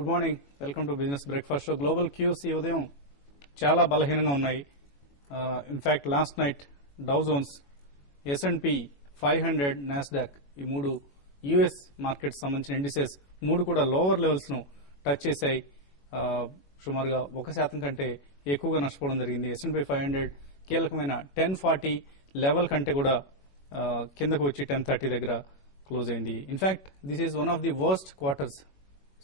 Good morning, welcome to business breakfast show. Global cues ఈ ఉదయం చాలా బలహీనంగా ఉన్నాయి. In fact last night Dow Jones, S&P 500, Nasdaq ఈ మూడు యుఎస్ మార్కెట్ సంబంధించిన ఇండిసెస్ మూడు కూడా లోవర్ లెవెల్స్ ను టచ్ చేశాయి. సుమారుగా 1% కంటే ఎక్కువగా నష్టపోవడం జరిగింది. S&P 500 కీలకమైన 1040 లెవెల్ కంటే కూడా కిందకు వచ్చి 1030 దగ్గర క్లోజ్ అయింది. In fact this is one of the worst quarters.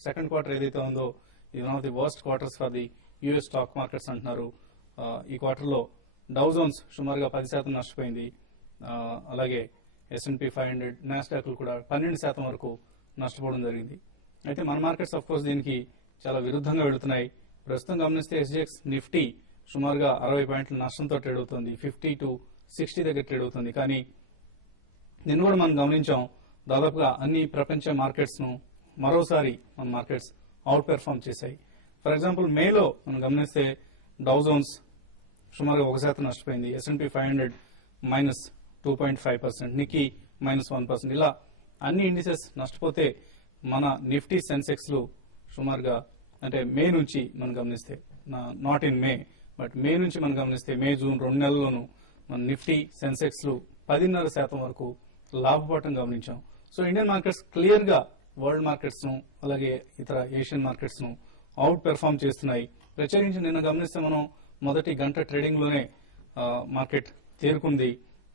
Second quarter ఏదైతే ఉందో ఇది one of the worst quarters for the US stock markets అంటున్నారు. ఈ క్వార్టర్లో డౌ జోన్స్ సుమారుగా 10% నష్టపోయింది. అలాగే S&P 500, నాస్డాక్ కూడా 12% వరకు నష్టపోవడం జరిగింది. అయితే మన మార్కెట్స్ ఆఫ్ కోర్స్ దీనికి చాలా విరుద్ధంగా వెళుతున్నాయి. ప్రస్తుతం గమనిస్తే SGX నిఫ్టీ సుమారుగా 60 పాయింట్ల నష్టంతో ట్రేడ్ అవుతుంది. 50 to 60 దగ్గర ట్రేడ్ అవుతుంది. కానీ నిన్న కూడా మనం గమనించాం, దాదాపుగా అన్ని ప్రపంచ మార్కెట్స్ ను మరోసారి మన మార్కెట్స్ అవుట్ పెర్ఫార్మ్ చేశాయి. ఫర్ ఎగ్జాంపుల్ మేలో మనం గమనిస్తే డౌ జోన్స్ సుమారుగా 1% నష్టపోయింది. S&P 500 -2.5%, నిక్కీ -1%. ఇలా అన్ని ఇండిసెస్ నష్టపోతే మన నిఫ్టీ సెన్సెక్స్ లు సుమారుగా అంటే మే నుంచి మనం గమనిస్తే, నాట్ ఇన్ మే బట్ మే నుంచి మనం గమనిస్తే మే జూన్ 2 నెలల్లోనూ మన నిఫ్టీ సెన్సెక్స్ లు 10.5% వరకు లాభపడటం గమనించాం. సో ఇండియన్ మార్కెట్స్ క్లియర్ గా వరల్డ్ మార్కెట్స్ ను అలాగే ఇతర ఏషియన్ మార్కెట్స్ ను అవుట్ పెర్ఫార్మ్ చేస్తున్నాయి. ప్రత్యేకించి నిన్న గమనిస్తే మనం మొదటి గంట ట్రేడింగ్ లోనే మార్కెట్ తేరుకుంది.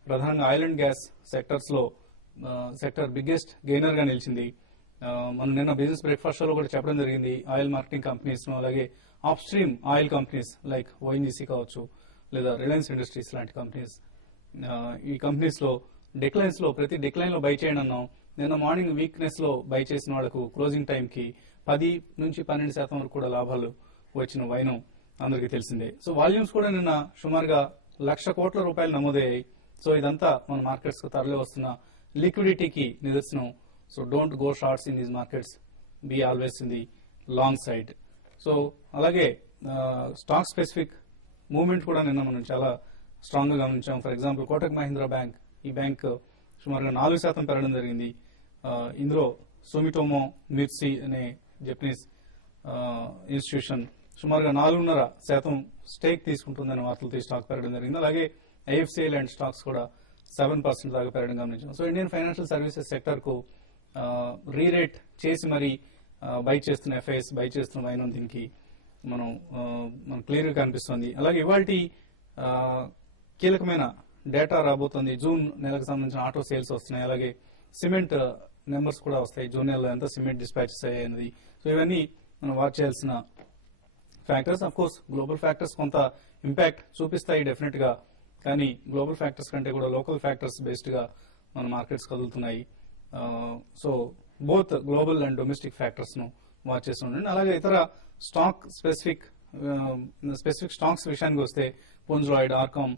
ప్రధానంగా ఆయిల్ అండ్ గ్యాస్ సెక్టర్స్ లో సెక్టర్ బిగ్గెస్ట్ గెయినర్ గా నిలిచింది. మనం నిన్న బిజినెస్ బ్రేక్ఫాస్ట్ లో కూడా చెప్పడం జరిగింది, ఆయిల్ మార్కెటింగ్ కంపెనీస్ ను అలాగే up stream oil companies like ONGC కావచ్చు లేదా రిలయన్స్ ఇండస్ట్రీస్ లాంటి కంపెనీస్, ఈ కంపెనీస్ లో డిక్లైన్స్ లో ప్రతి డిక్లైన్ లో బై చేయండి అన్నాం. నిన్న మార్నింగ్ వీక్నెస్ లో బై చేసిన వాళ్లకు క్లోజింగ్ టైం కి 10 నుంచి 12% వరకు కూడా లాభాలు వచ్చిన వైనం అందరికీ తెలిసిందే. సో వాల్యూమ్స్ కూడా నిన్న సుమారుగా 1,00,000 కోట్ల రూపాయలు నమోదయ్యాయి. సో ఇదంతా మన మార్కెట్స్ కు తరలి వస్తున్న లిక్విడిటీకి నిదర్శనం. So don't go shorts in these markets, be always in the long side. So అలాగే స్టాక్ స్పెసిఫిక్ మూవ్మెంట్ కూడా నిన్న మనం చాలా స్ట్రాంగ్ గా గమనించాం. For example Kotak Mahindra bank, ఈ బ్యాంక్ సుమారుగా 4% పెరగడం జరిగింది. ఇందులో సుమిటోమో మిర్చి అనే జపనీస్ ఇన్స్టిట్యూషన్ సుమారుగా 4.5% స్టేక్ తీసుకుంటుందనే వార్తలతో ఈ స్టాక్ పెరగడం జరిగింది. అలాగే IFCI లాంటి స్టాక్స్ కూడా 7% దాకా పెరగడం గమనించాం. So Indian financial services sector కు రీరేట్ చేసి మరి బై చేస్తున్న FIS బై చేస్తున్న వైనం దీనికి మనం క్లియర్ గా కనిపిస్తుంది. అలాగే ఇవాల్టి కీలకమైన డేటా రాబోతోంది. జూన్ నెలకు సంబంధించిన ఆటో సేల్స్ వస్తున్నాయి. అలాగే సిమెంట్ నెంబర్స్ కూడా వస్తాయి. జూన్ నెలలో ఎంత సిమెంట్ డిస్పాచెస్ అయ్యాయి. సో ఇవన్నీ మనం వాచ్ చేయాల్సిన factors. Of course global factors కొంత ఇంపాక్ట్ చూపిస్తాయి డెఫినెట్ గా, కానీ గ్లోబల్ ఫ్యాక్టర్స్ కంటే కూడా లోకల్ ఫ్యాక్టర్స్ బేస్డ్ గా మన మార్కెట్స్ కదులుతున్నాయి. So both global and domestic factors ను వాచ్ చేస్తూ ఉండండి. అలాగే ఇతర స్టాక్ స్పెసిఫిక్ స్టాక్స్ విషయానికి వస్తే పుంజ్లాయిడ్, ఆర్కామ్,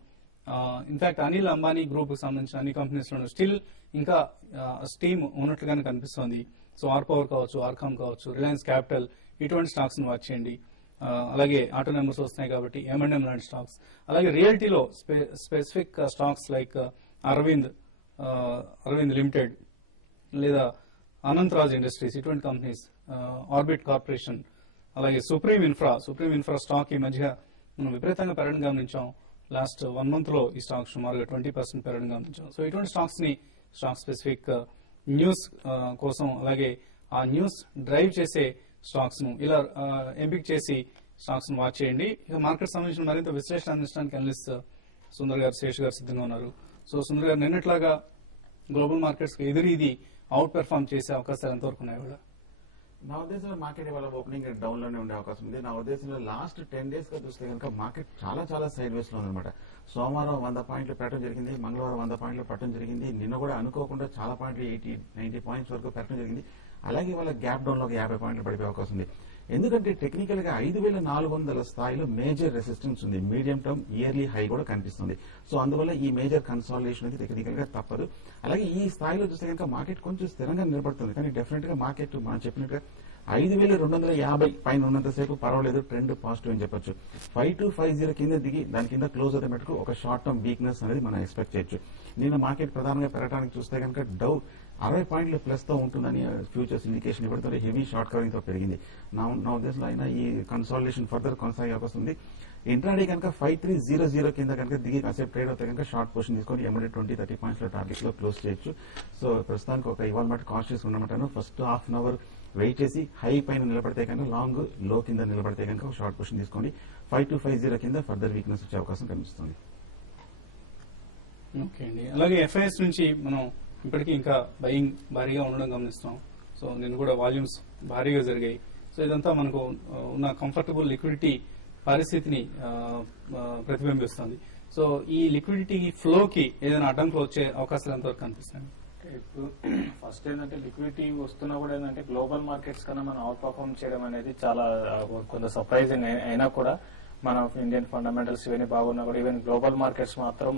ఇన్ఫాక్ట్ అనిల్ అంబానీ గ్రూప్ కు సంబంధించిన అన్ని కంపెనీస్ లోనూ స్టిల్ ఇంకా స్టీమ్ ఉన్నట్లుగానే కనిపిస్తోంది. సో ఆర్ పవర్ కావచ్చు, ఆర్కామ్ కావచ్చు, రిలయన్స్ క్యాపిటల్, ఇటువంటి స్టాక్స్ ను వాచ్ చేయండి. అలాగే ఆటో నెంబర్స్ వస్తున్నాయి కాబట్టి M&M లాంటి స్టాక్స్, అలాగే రియల్టీలో specific stocks like Arvind limited లేదా అనంతరాజ్ ఇండస్ట్రీస్, ఇటువంటి కంపెనీస్, ఆర్బిట్ కార్పొరేషన్, అలాగే సుప్రీం ఇన్ఫ్రా స్టాక్ ఈ మధ్య మనం విపరీతంగా పెరగడం గమనించాం. లాస్ట్ 1 month లో ఈ స్టాక్ సుమారుగా 20% పెరగడం గమనించాం. సో ఇటువంటి స్టాక్స్ ని స్టాక్ స్పెసిఫిక్ న్యూస్ కోసం అలాగే ఆ న్యూస్ డ్రైవ్ చేసే స్టాక్స్ ను ఇలా ఎంపిక చేసి స్టాక్స్ ను వాచ్ చేయండి. ఇక మార్కెట్ సంబంధించిన మరింత విశ్లేషణ అందించడానికి అనలిస్ట్ సుందర్ గారు, శేష్ గారు సిద్ధంగా ఉన్నారు. సో సుందర్ గారు, నిన్నట్లాగా గ్లోబల్ మార్కెట్స్ కు ఇది అవుట్ పెర్ఫార్మ్ చేసే అవకాశాలు ఎంతవరకు ఉన్నాయి? కూడా నా ఉద్దేశంలో మార్కెట్ ఇవాళ ఓపెనింగ్ డౌన్ లోనే ఉండే అవకాశం ఉంది. నా ఉద్దేశంలో లాస్ట్ 10 days గా చూస్తే కనుక మార్కెట్ చాలా సైడ్ వేస్ లో ఉందన్నమాట. సోమవారం 100 పాయింట్లు పెట్టడం జరిగింది, మంగళవారం 100 పాయింట్లు పెట్టడం జరిగింది, నిన్న కూడా అనుకోకుండా చాలా పాయింట్లు 80-90 పాయింట్స్ వరకు పెట్టడం జరిగింది. అలాగే ఇవాళ గ్యాప్ డౌన్ లో 50 పాయింట్లు పడిపోయే అవకాశం ఉంది. ఎందుకంటే టెక్నికల్ గా 5,400 స్థాయిలో మేజర్ రెసిస్టెన్స్ ఉంది. మీడియం టర్మ్ ఇయర్లీ హై కూడా కనిపిస్తుంది. సో అందువల్ల ఈ మేజర్ కన్సాలిడేషన్ అనేది టెక్నికల్ గా తప్పదు. అలాగే ఈ స్థాయిలో చూస్తే కనుక మార్కెట్ కొంచెం స్థిరంగా నిలబడుతుంది. కానీ డెఫినెట్ గా మార్కెట్ మనం చెప్పినట్టుగా 5250 పైన ఉన్నంతసేపు పర్వాలేదు, ట్రెండ్ పాజిటివ్ అని చెప్పొచ్చు. 5250 కింద దిగి దాని కింద క్లోజ్ అవుతే మటుకు ఒక షార్ట్ టర్మ్ వీక్నెస్ అనేది మనం ఎక్స్పెక్ట్ చేయొచ్చు. నిన్న మార్కెట్ ప్రధానంగా పెరగడానికి చూస్తే కనుక డౌ 60 పాయింట్ల ప్లస్ తో ఉంటుందని ఫ్యూచర్స్ ఇండికేషన్ ఇవ్వడంతో హెవీ షార్ట్ కవరింగ్ తో పెరిగింది. నా ఉద్దేశంలో అయినా ఈ కన్సాలిడేషన్ ఫర్దర్ కొనసాగే అవకాశం ఉంది. ఇంట్రాడే కనుక 5300 కింద కనుక దిగి కాసేపు ట్రేడ్ అవుతే కనుక షార్ట్ పొజిషన్ తీసుకొని ఎమ్మడే 20-30 పాయింట్స్ లో టార్గెట్ లో క్లోజ్ చేయొచ్చు. సో ప్రస్తుతానికి ఒక ఇవాళ మాట కాన్షియస్ ఉండమంటాను. First half an hour wait చేసి హై పైన నిలబడితే కనుక లాంగ్ లో కింద నిలబడితే కనుక షార్ట్ పొజిషన్ తీసుకోండి. 5250 కింద ఫర్దర్ వీక్నెస్ వచ్చే అవకాశం కనిపిస్తుంది. ఓకే అండి. అలాగే ఎఫ్ఐఎస్ నుంచి మనం ఇప్పటికీ ఇంకా బయింగ్ భారీగా ఉండడం గమనిస్తాం. సో నేను కూడా వాల్యూమ్స్ భారీగా జరిగాయి. సో ఇదంతా మనకు ఉన్న కంఫర్టబుల్ లిక్విడిటీ పరిస్థితిని ప్రతిబింబిస్తుంది. సో ఈ లిక్విడిటీ ఫ్లోకి ఏదైనా అడ్డంకులు వచ్చే అవకాశాలు ఎంతవరకు కనిపిస్తాయి? ఇప్పుడు ఫస్ట్ ఏంటంటే లిక్విడిటీ వస్తున్నా కూడా ఏంటంటే గ్లోబల్ మార్కెట్స్ కన్నా మనం అవుట్ పర్ఫార్మ్ చేయడం అనేది చాలా కొంత సర్ప్రైజింగ్ అయినా కూడా మన ఇండియన్ ఫండమెంటల్స్ ఇవన్నీ బాగున్నా కూడా ఈవెన్ గ్లోబల్ మార్కెట్స్ మాత్రం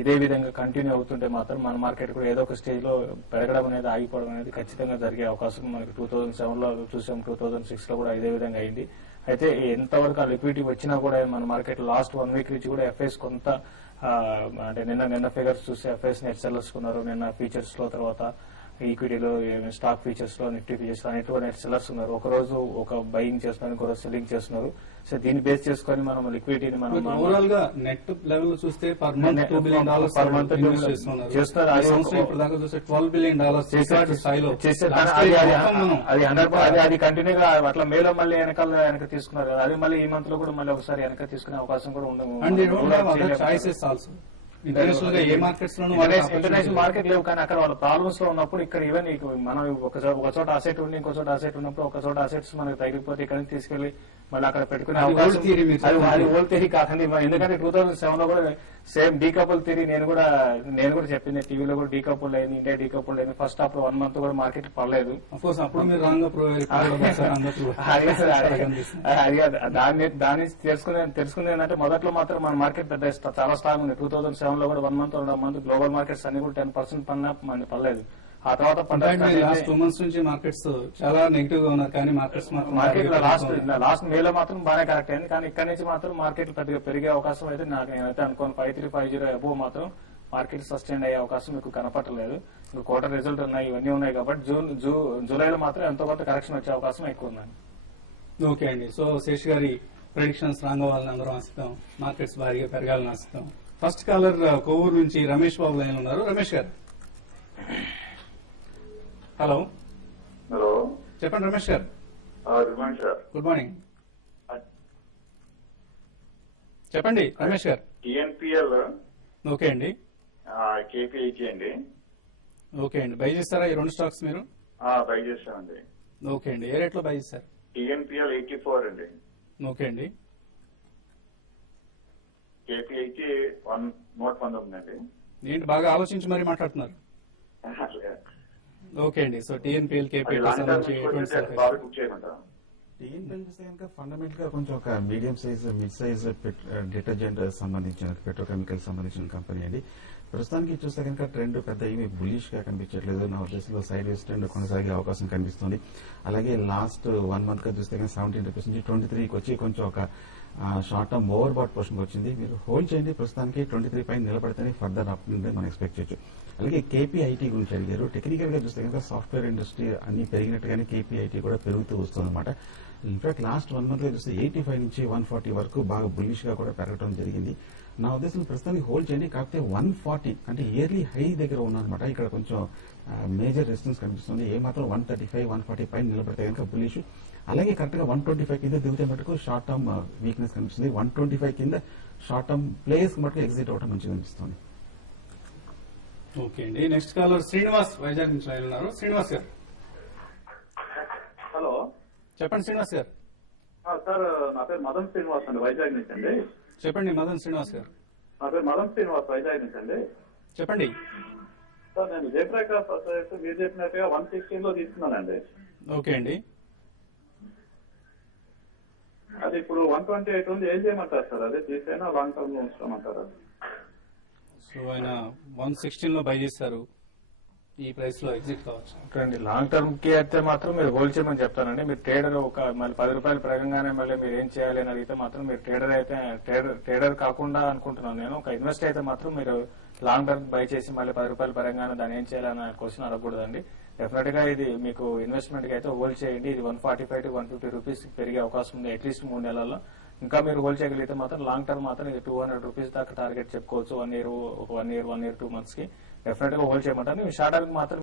ఇదే విధంగా కంటిన్యూ అవుతుంటే మాత్రం మన మార్కెట్ కూడా ఏదో ఒక స్టేజ్ లో పెరగడం అనేది ఆగిపోవడం అనేది ఖచ్చితంగా జరిగే అవకాశం మనకి 2007 లో చూసాం, 2006 లో కూడా ఇదే విధంగా అయింది. అయితే ఎంతవరకు ఆ లిక్విడిటీ వచ్చినా కూడా మన మార్కెట్ లాస్ట్ 1 వీక్ నుంచి కూడా ఎఫ్ఐఎస్ కొంత అంటే నిన్న ఫిగర్స్ చూస్తే ఎఫ్ఐఎస్ నెట్ సెల్లర్స్ ఉన్నారు. నిన్న ఫీచర్స్ లో తర్వాత ఈక్విటీలో స్టాక్ ఫీచర్స్ లో నిఫ్టీ ఫీచర్స్ అన్నిటి కూడా నెట్ సెల్లర్స్ ఉన్నారు. ఒక రోజు ఒక బయింగ్ చేస్తున్నారు, ఇంకో రోజు సెల్లింగ్ చేస్తున్నారు. సో దీన్ని బేస్ చేసుకొని మనం లిక్విడిటీని మనం ఓవరాల్ గా నెట్ లెవెల్ లో చూస్తే per month $2 billion per month చేస్తున్నారు. ఇప్పటిదాకా చూస్తే $12 billion స్థాయిలో అది కంటిన్యూగా అట్లా మేలో మళ్ళీ వెనక తీసుకున్నారు కదా. అది మళ్ళీ ఈ మంత్ లో కూడా మళ్ళీ ఒకసారి వెనక తీసుకునే అవకాశం కూడా ఉండదు. ఇంటర్నేషనల్ గా ఏ మార్కెట్స్ లోనూ ఇంటర్నేషనల్ మార్కెట్ లేవు, కానీ అక్కడ వాళ్ళ ప్రాబ్లమ్స్ లో ఉన్నప్పుడు ఇక్కడ ఈవెన్ మనం ఒక చోట అసెట్ ఉండి ఇంకో చోట అసెట్ ఉన్నప్పుడు ఒక చోట అసెట్స్ మనకి తగిలిపోతే ఇక్కడ నుంచి తీసుకెళ్లి మళ్ళీ అక్కడ పెట్టుకునే అవకాశం అది ఓల్డ్ థియరీ కాదండి. ఎందుకంటే 2007 లో కూడా సేమ్ డీకపుల్ థియరీ నేను కూడా చెప్పింది టీవీలో కూడా డీకపుల్ అయింది, ఇండియా డీకపుల్ అయింది. ఫస్ట్ అప్పుడు 1 మంత్ కూడా మార్కెట్ పడలేదు. దాన్ని తెలుసుకుంది ఏంటంటే మొదట్లో మాత్రం మన మార్కెట్ పెద్ద చాలా స్ట్రాంగ్ ఉంది. 2007 లో కూడా 1 మంత్ 2 మంత్ గ్లోబల్ మార్కెట్స్ అన్ని కూడా 10% పడలేదు. ఆ తర్వాత లాస్ట్ 2 months నుంచి మార్కెట్స్ చాలా నెగిటివ్ గా ఉన్నారు, కానీ మార్కెట్స్ మార్కెట్ లాస్ట్ మేలో మాత్రం బాగానే కరెక్ట్ అయింది. కానీ ఇక్కడ నుంచి మాత్రం మార్కెట్ పెద్దగా పెరిగే అవకాశం అయితే నేనైతే అనుకోను. 5350 అబోవ్ మాత్రం మార్కెట్ సస్టైన్ అయ్యే అవకాశం మీకు కనపడలేదు. ఇంకా క్వార్టర్ రిజల్ట్ ఉన్నాయి, ఇవన్నీ ఉన్నాయి కాబట్టి జూలైలో మాత్రం ఎంతో కొంత కరెక్షన్ వచ్చే అవకాశం ఎక్కువ ఉందండి. ఓకే అండి. సో శేష్ గారి ప్రెడిక్షన్స్ రాంగ్ అవ్వాలని అందరం ఆశిద్దాం, మార్కెట్స్ భారీగా పెరగాలని ఆశిద్దాం. ఫస్ట్ కాలర్ కొవ్వూరు నుంచి రమేష్ బాబు లైన్ ఉన్నారు. రమేష్ గారు, హలో. హలో, చెప్పండి రమేష్ గారు. Good morning sir. Good morning, చెప్పండి రమేష్ గారు. టిఎన్పిఎల్ ఓకే అండి. కేపీఐటీ అండి. ఓకే అండి, బై చేస్తారా ఈ 2 స్టాక్స్ మీరు? బై చేస్తామండి. ఓకే అండి, ఏ రేట్ లో బై చేస్తారు? టిఎన్పిఎల్ 84 అండి. ఓకే అండి. కేపీఐటీ 119 అండి. ఏంటి బాగా ఆలోచించి మరీ మాట్లాడుతున్నారు? ఓకే అండి. సో టిఎన్పిఎల్ కేపీఐటీ బుక్ చేయమంటారా? టీఎన్పిఎల్ చూస్తే కనుక ఫండమెంటల్ గా కొంచెం ఒక medium size mid size detergent సంబంధించిన పెట్రోకెమికల్ సంబంధించిన కంపెనీ అండి. ప్రస్తుతానికి చూస్తే కనుక ట్రెండ్ పెద్ద ఏమి బులిష్ గా కనిపించట్లేదు. నా ఉద్దేశంలో సైడ్ వేస్ ట్రెండ్ కొనసాగే అవకాశం కనిపిస్తుంది. అలాగే లాస్ట్ 1 మంత్ గా చూస్తే కనుక 17 రూపీస్ నుంచి 23కి వచ్చి కొంచెం ఒక short term over bat position వచ్చింది. మీరు హోల్డ్ చేయండి. ప్రస్తుతానికి 23 పైన నిలబడితేనే ఫర్దర్ అప్ నుండి మనం ఎక్స్పెక్ట్ చేయొచ్చు. అలాగే కేపీఐటీ గురించి అడిగారు. టెక్నికల్ గా చూస్తే కనుక సాఫ్ట్వేర్ ఇండస్ట్రీ అన్ని పెరిగినట్టుగానే కేపీఐటీ కూడా పెరుగుతూ వస్తుందన్నమాట. ఇన్ఫాక్ట్ లాస్ట్ 1 మంత్ లో చూస్తే 85 నుంచి 140 వరకు బాగా బుల్లిష్ గా కూడా పెరగడం జరిగింది. నా ఉద్దేశం ప్రస్తుతానికి హోల్డ్ చేయండి. కాకపోతే 140 అంటే ఇయర్లీ హై దగ్గర ఉన్నమాట. ఇక్కడ కొంచెం మేజర్ రెసిస్టెన్స్ కనిపిస్తుంది. ఏమాత్రం 135, 140 పైన నిలబడితే కనుక బుల్లిష్. అలాగే కరెక్ట్ గా 125 కింద దిగితే మటుకు షార్ట్ టర్మ్ వీక్నెస్ కనిపిస్తుంది. 125 కింద షార్ట్ టర్మ్ ప్లేస్ మటుకు ఎగ్జిట్ అవడం మంచిగా అనిపిస్తుంది. ఓకే అండి. నెక్స్ట్ కాలర్ శ్రీనివాస్ వైజాగ్ నుంచి లైన్ ఉన్నారు. శ్రీనివాస్ గారు, హలో. చెప్పండి శ్రీనివాస్ గారు. సార్, నా పేరు మదన్ శ్రీనివాస్ అండి, వైజాగ్ నుంచి అండి. చెప్పండి మదన్ శ్రీనివాస్ గారు. నా పేరు మదన్ శ్రీనివాస్, వైజాగ్ నుంచి అండి. చెప్పండి సార్. నేను జయప్రకాష్ అసోసియేట్స్ మీరు చెప్పినట్టుగా 116 లో తీసుకున్నానండి. ఓకే అండి. అది ఇప్పుడు 128 ఉంది. ఏం చేయమంటారు సార్? అదే తీసేనా లాంగ్ టర్మ్ లో ఉంచుకోమంటారా? సో ఆయన 116 లో బై చేశారు. ఈ ప్రైస్ లో ఎగ్జిట్ కావచ్చు? చూడండి, లాంగ్ టర్మ్ కి అయితే మాత్రం మీరు హోల్డ్ చేయమని చెప్తానండి. మీరు ట్రేడర్ ఒక మళ్ళీ 10 రూపాయలు పెరగంగానే మళ్ళీ మీరు ఏం చేయాలి అని అడిగితే మాత్రం మీరు ట్రేడర్ కాకుండా అనుకుంటున్నాను నేను. ఒక ఇన్వెస్ట్ అయితే మాత్రం మీరు లాంగ్ టర్మ్ బై చేసి మళ్ళీ 10 రూపాయలు పెరగంగానే దాన్ని ఏం చేయాలన్న క్వశ్చన్ అడగకూడదండి. డెఫినెట్ గా ఇది మీకు ఇన్వెస్ట్మెంట్ కి అయితే హోల్డ్ చేయండి. ఇది 145 to 150 రూపీస్ పెరిగే అవకాశం ఉంది అట్లీస్ట్ 3 నెలల్లో. ఇంకా మీరు హోల్డ్ చేయగలిగితే మాత్రం లాంగ్ టర్మ్ మాత్రం ఇది 200 రూపీస్ దాకా టార్గెట్ చెప్పుకోవచ్చు. 1 year 2 months కి డెఫినెట్ గా హోల్డ్ చేయమంటారు. షార్ట్ టర్మ్ మాత్రం